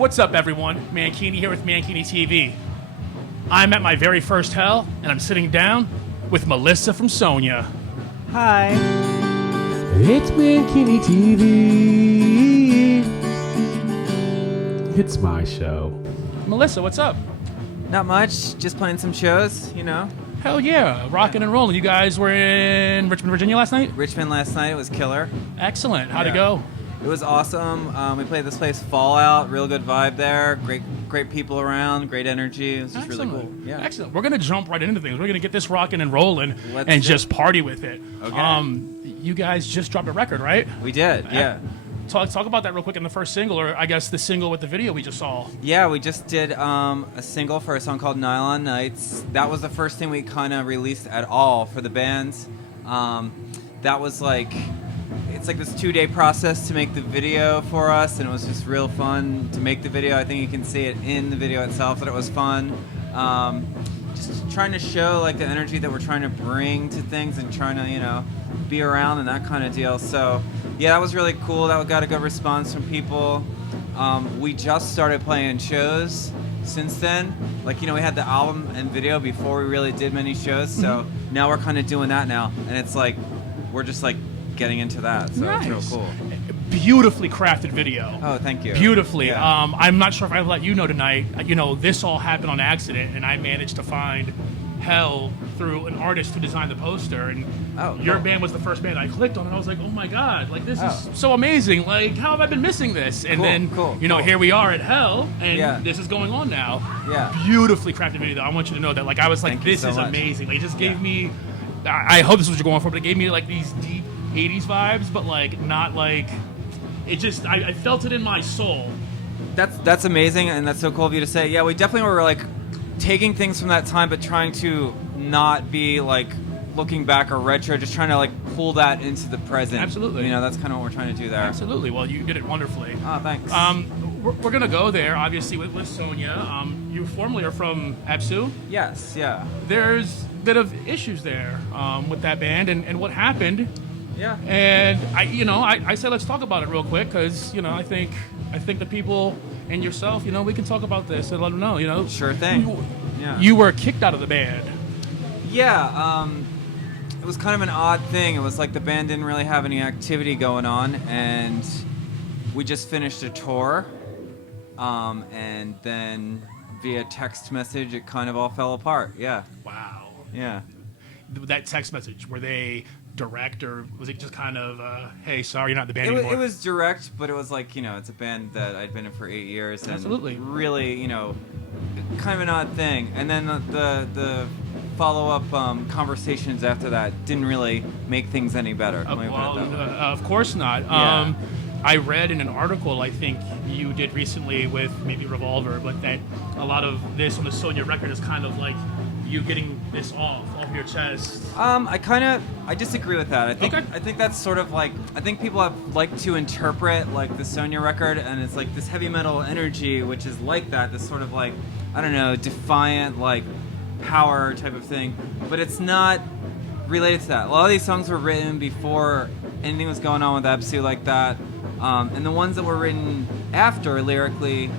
What's up, everyone? Mankini here with Mankini TV. I'm at my very first hell, and I'm sitting down with Melissa from Sonja. Hi. It's Mankini TV. It's my show. Melissa, what's up? Not much. Just playing some shows, you know. Hell yeah, rocking and rolling. You guys were in Richmond, Virginia last night? Richmond last night. It was killer. Excellent. How'd it Yeah. go? It was awesome. We played this place Fallout. Real good vibe there. Great people around. Great energy. It was just really cool. Yeah. Excellent. We're going to jump right into things. We're going to get this rocking and rolling Let's and do just it. party with it. Okay. You guys just dropped a record, right? We did. Yeah. Talk about that real quick in the first single, or I guess the single with the video we just saw. Yeah, we just did a single for a song called Nylon Nights. That was the first thing we kind of released at all for the bands. That was it's like this 2-day process to make the video for us, and it was just real fun to make the video. I think you can see it in the video itself that it was fun. Just trying to show like the energy that we're trying to bring to things and trying to, be around and that kind of deal. So yeah, that was really cool. That got a good response from people. We just started playing shows since then. We had the album and video before we really did many shows. So now we're kind of doing that now, and it's like we're just getting into that. So Nice. it's real cool. Beautifully crafted video. Oh, thank you. Beautifully. Yeah. I'm not sure if I've let you know tonight. This all happened on accident, and I managed to find Hell through an artist who designed the poster, and your band was the first band I clicked on, and I was like, oh my god, this is so amazing. How have I been missing this? And Cool, then, cool. here we are at Hell, and Yeah. this is going on now. Yeah. Beautifully crafted video, though. I want you to know that, I was like, Thank you this so is much. amazing. It just gave me, I hope this is what you're going for, but it gave me, these deep 80s vibes, but, not it just, I felt it in my soul. That's amazing, and that's so cool of you to say. Yeah, we definitely were taking things from that time, but trying to not be looking back or retro, just trying to pull that into the present. Absolutely. That's kind of what we're trying to do there. Absolutely. Well, you did it wonderfully. Oh, thanks. We're gonna go there, obviously, with Sonja. You formerly are from Absu. Yes, yeah. There's a bit of issues there with that band and what happened. Yeah. And I said let's talk about it real quick because I think the people and yourself, we can talk about this and let them know. Sure thing. Yeah. You were kicked out of the band. Yeah, it was kind of an odd thing. It was like the band didn't really have any activity going on, and we just finished a tour, and then via text message, it kind of all fell apart. Yeah. Wow. Yeah. That text message, were they direct, or was it just kind of, hey, sorry, you're not in the band anymore? It was direct, but it was it's a band that I'd been in for 8 years, and Absolutely. really, kind of an odd thing. And then the follow-up conversations after that didn't really make things any better. Let me put it that way. Of course not. Yeah. I read in an article I think you did recently with maybe Revolver, but that a lot of this on the Sonja record is kind of like you getting this off your chest. I disagree with that. Okay. I think that's sort of I think people have to interpret the Sonja record, and it's this heavy metal energy, which is that, this sort of I don't know, defiant power type of thing, but it's not related to that. A lot of these songs were written before anything was going on with Absu like that, and the ones that were written after lyrically,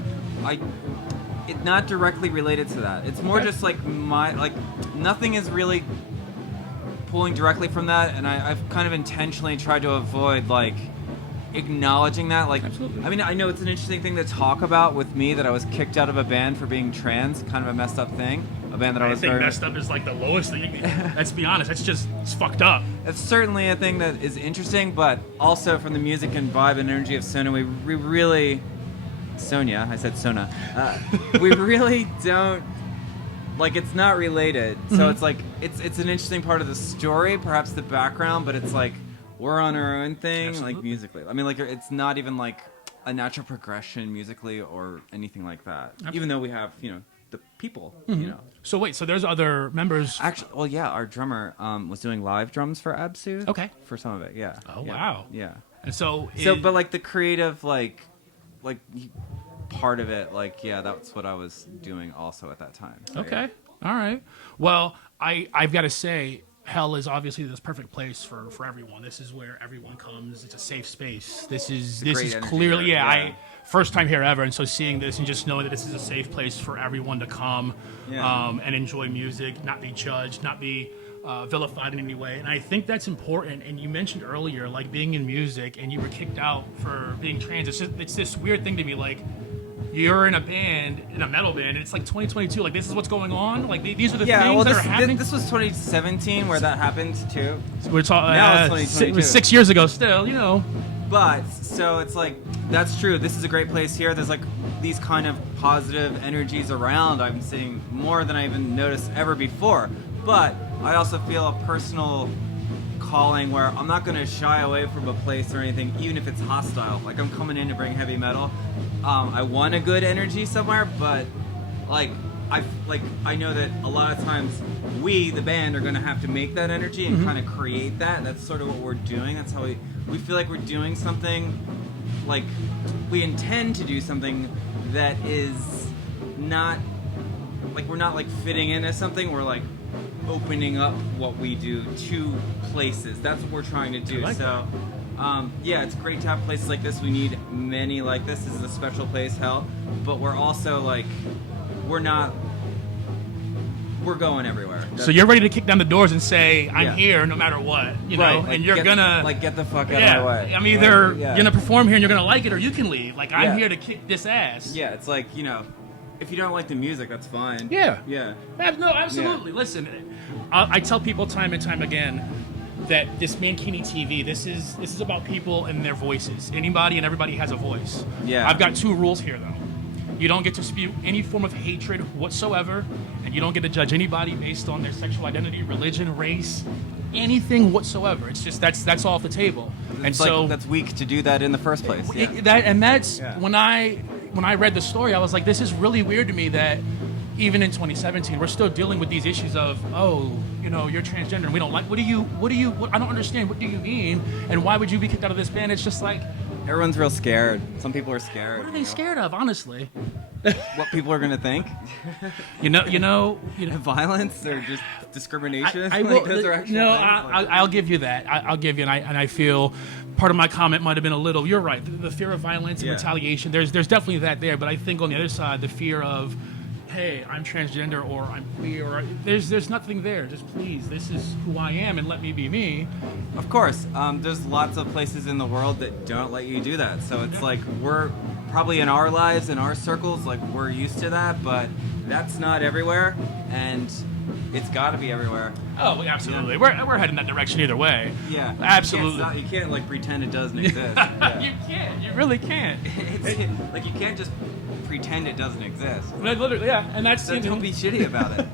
it's not directly related to that. It's more just nothing is really pulling directly from that, and I've kind of intentionally tried to avoid acknowledging that. Absolutely. I mean, I know it's an interesting thing to talk about with me, that I was kicked out of a band for being trans, kind of a messed up thing. A band that I I was think very... messed up is the lowest thing. Let's be honest, it's fucked up. It's certainly a thing that is interesting, but also from the music and vibe and energy of Sonja, we really... Sonja, I said Sona. We really don't... it's not related. So it's it's an interesting part of the story, perhaps the background, but it's we're on our own thing, Absolutely. musically. I mean, it's not even a natural progression musically or anything like that. Absolutely. Even though we have, the people, So wait, so there's other members. Actually, well, yeah, our drummer was doing live drums for Absu. Okay. For some of it, yeah. Oh, Yeah. wow. Yeah. And so But the creative, part of it, yeah, that's what I was doing also at that time. So, okay. yeah. All right. Well, I've got to say, Hell is obviously this perfect place for everyone. This is where everyone comes. It's a safe space. This is great energy clearly here, yeah. yeah. I first time here ever, and so seeing this and just knowing that this is a safe place for everyone to come and enjoy music, not be judged, not be vilified in any way. And I think that's important. And you mentioned earlier, like being in music and you were kicked out for being trans. It's this weird thing to me, like. You're in a band, in a metal band, and it's like 2022. Like, this is what's going on. Like, these are the things that are happening. This was 2017 where that happened too. We're talking. Now it's 2022. It was 6 years ago. Still, you know. But so it's like that's true. This is a great place here. There's like these kind of positive energies around. I'm seeing more than I even noticed ever before. But I also feel a personal calling where I'm not going to shy away from a place or anything, even if it's hostile. Like I'm coming in to bring heavy metal. I want a good energy somewhere, but I know that a lot of times we, the band, are going to have to make that energy and kind of create that. That's sort of what we're doing. That's how we feel like we're doing something, like we intend to do something that is not, like we're not like fitting into something. We're like opening up what we do to places. That's what we're trying to do. Yeah, it's great to have places like this. We need many like this. This is a special place, hell. But we're also like, we're going everywhere. So you're ready to kick down the doors and say, I'm here no matter what, you know? Like, and you're gonna... Like, get the fuck out of my way. I'm either gonna perform here and you're gonna like it or you can leave. Like, I'm here to kick this ass. Yeah, it's like, you know, if you don't like the music, that's fine. Yeah. Yeah. No, absolutely. Listen, I tell people time and time again that this Mankini TV, this is about people and their voices. Anybody and everybody has a voice. Yeah. I've got 2 rules here, though. You don't get to spew any form of hatred whatsoever, and you don't get to judge anybody based on their sexual identity, religion, race, anything whatsoever. It's just that's off the table. And so that's weak to do that in the first place. When I read the story, I was like, this is really weird to me that even in 2017, we're still dealing with these issues of, oh, you know, you're transgender and we don't like. What I don't understand. What do you mean? And why would you be kicked out of this band? It's just like. Everyone's real scared. Some people are scared. What are they scared of, honestly? What people are gonna think? You know, violence or just discrimination. I'll give you that. I'll give you, and I feel part of my comment might have been a little. You're right. The fear of violence and retaliation. There's definitely that there, but I think on the other side, the fear of, hey, I'm transgender or I'm queer, or there's nothing there. Just please, this is who I am and let me be me. Of course, there's lots of places in the world that don't let you do that. So it's like we're probably in our lives, in our circles, like we're used to that, but that's not everywhere, and it's got to be everywhere. Oh, absolutely. Yeah. We're heading that direction either way. Yeah, absolutely. You can't like pretend it doesn't exist. You can't. You really can't. Like you can't just pretend it doesn't exist. Literally, yeah. And that's so don't be shitty about it.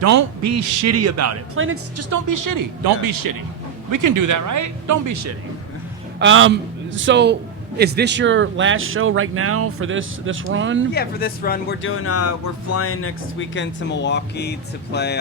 Don't be shitty about it. Plain it's just don't be shitty. Don't be shitty. We can do that, right? Don't be shitty. So is this your last show right now for this run? Yeah, for this run, we're flying next weekend to Milwaukee to play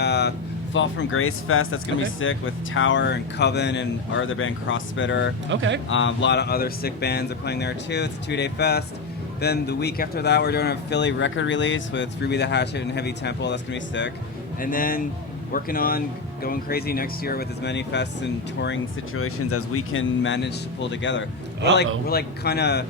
Fall from Grace Fest. That's gonna be sick with Tower and Coven and our other band Crossspitter. Okay. A lot of other sick bands are playing there too. It's a 2-day fest. Then the week after that, we're doing a Philly record release with Ruby the Hatchet and Heavy Temple. That's gonna be sick. And then working on going crazy next year with as many fests and touring situations as we can manage to pull together. We're like kind of,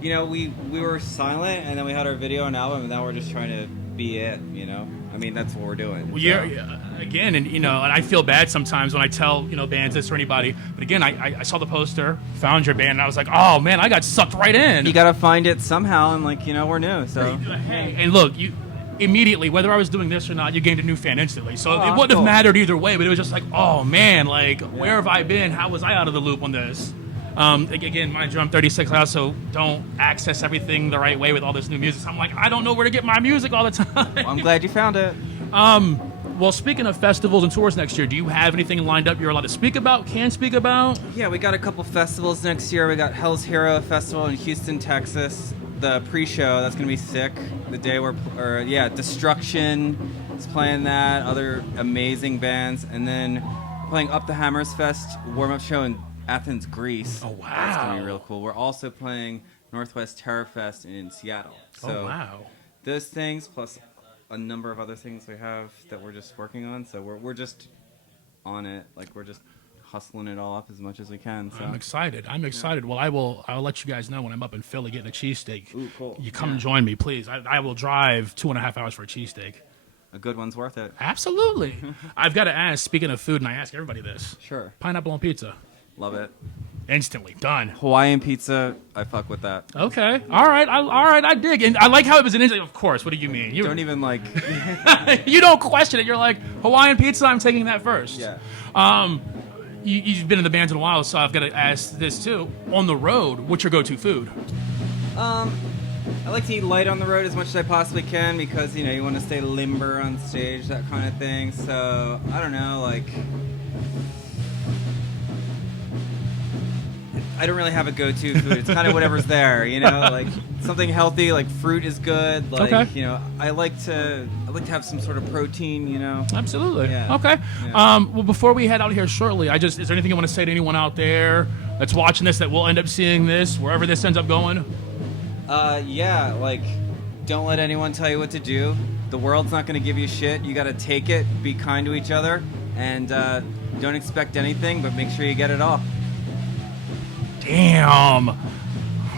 you know, we were silent and then we had our video and album and now we're just trying to be it, you know. I mean, that's what we're doing. Well, again, and you know, and I feel bad sometimes when I tell bands this or anybody. But again, I saw the poster, found your band, and I was like, oh man, I got sucked right in. You gotta find it somehow, and like, you know, we're new, so. Hey, and look, you immediately, whether I was doing this or not, you gained a new fan instantly. So it wouldn't have mattered either way. But it was just like, oh man, like where have I been? How was I out of the loop on this? Again, mind you, I'm 36. I also don't access everything the right way with all this new music. So I'm like, I don't know where to get my music all the time. Well, I'm glad you found it. Well, speaking of festivals and tours next year, do you have anything lined up you're allowed to speak about, can speak about? Yeah, we got a couple festivals next year. We got Hell's Hero Festival in Houston, Texas. The pre-show, that's going to be sick. The day Destruction is playing that. Other amazing bands. And then playing Up the Hammers Fest warm-up show in Athens, Greece. Oh, wow. That's going to be real cool. We're also playing Northwest Terror Fest in Seattle. So wow. Those things, plus a number of other things we have that we're just working on. So we're just on it. Like we're just hustling it all up as much as we can. So. I'm excited. Well, I'll let you guys know when I'm up in Philly getting a cheesesteak. Ooh, cool. You come and join me, please. I will drive 2.5 hours for a cheesesteak. A good one's worth it. Absolutely. I've got to ask, speaking of food, and I ask everybody this. Sure. Pineapple on pizza. Love it. Instantly. Done. Hawaiian pizza, I fuck with that. Okay. All right. I dig. And I like how it was an instant. Of course. What do you mean? You don't even like... you don't question it. You're like, Hawaiian pizza, I'm taking that first. Yeah. You've been in the band in a while, so I've got to ask this too. On the road, what's your go-to food? I like to eat light on the road as much as I possibly can because, you want to stay limber on stage, that kind of thing. So, I don't know, like... I don't really have a go-to food. It's kind of whatever's there, like something healthy, like fruit is good. Like, okay. I like to have some sort of protein, Absolutely. Yeah. Okay. Yeah. Well, before we head out here shortly, is there anything you want to say to anyone out there that's watching this that will end up seeing this, wherever this ends up going? Yeah, like, don't let anyone tell you what to do. The world's not going to give you shit. You got to take it, be kind to each other, and don't expect anything, but make sure you get it all. Damn.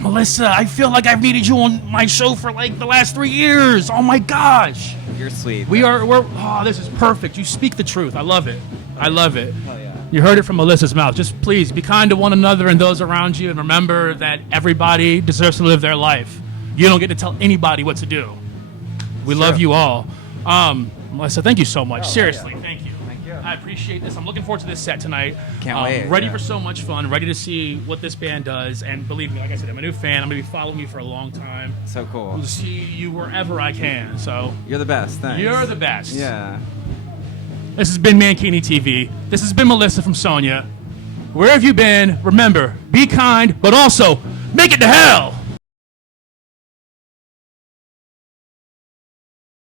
Melissa, I feel like I've needed you on my show for like the last 3 years. Oh my gosh. You're sweet. This is perfect. You speak the truth. I love it. I love it. Oh, yeah. You heard it from Melissa's mouth. Just please be kind to one another and those around you, and remember that everybody deserves to live their life. You don't get to tell anybody what to do. We love you all. Melissa, thank you so much. Seriously, thank you. Thank you. I appreciate this. I'm looking forward to this set tonight. Can't wait. Ready for so much fun. Ready to see what this band does. And believe me, like I said, I'm a new fan. I'm going to be following you for a long time. So cool. I'll see you wherever I can. So You're the best. Thanks. you're the best. Yeah. This has been Mankini TV. This has been Melissa from Sonja. Where have you been? Remember, be kind, but also make it to hell.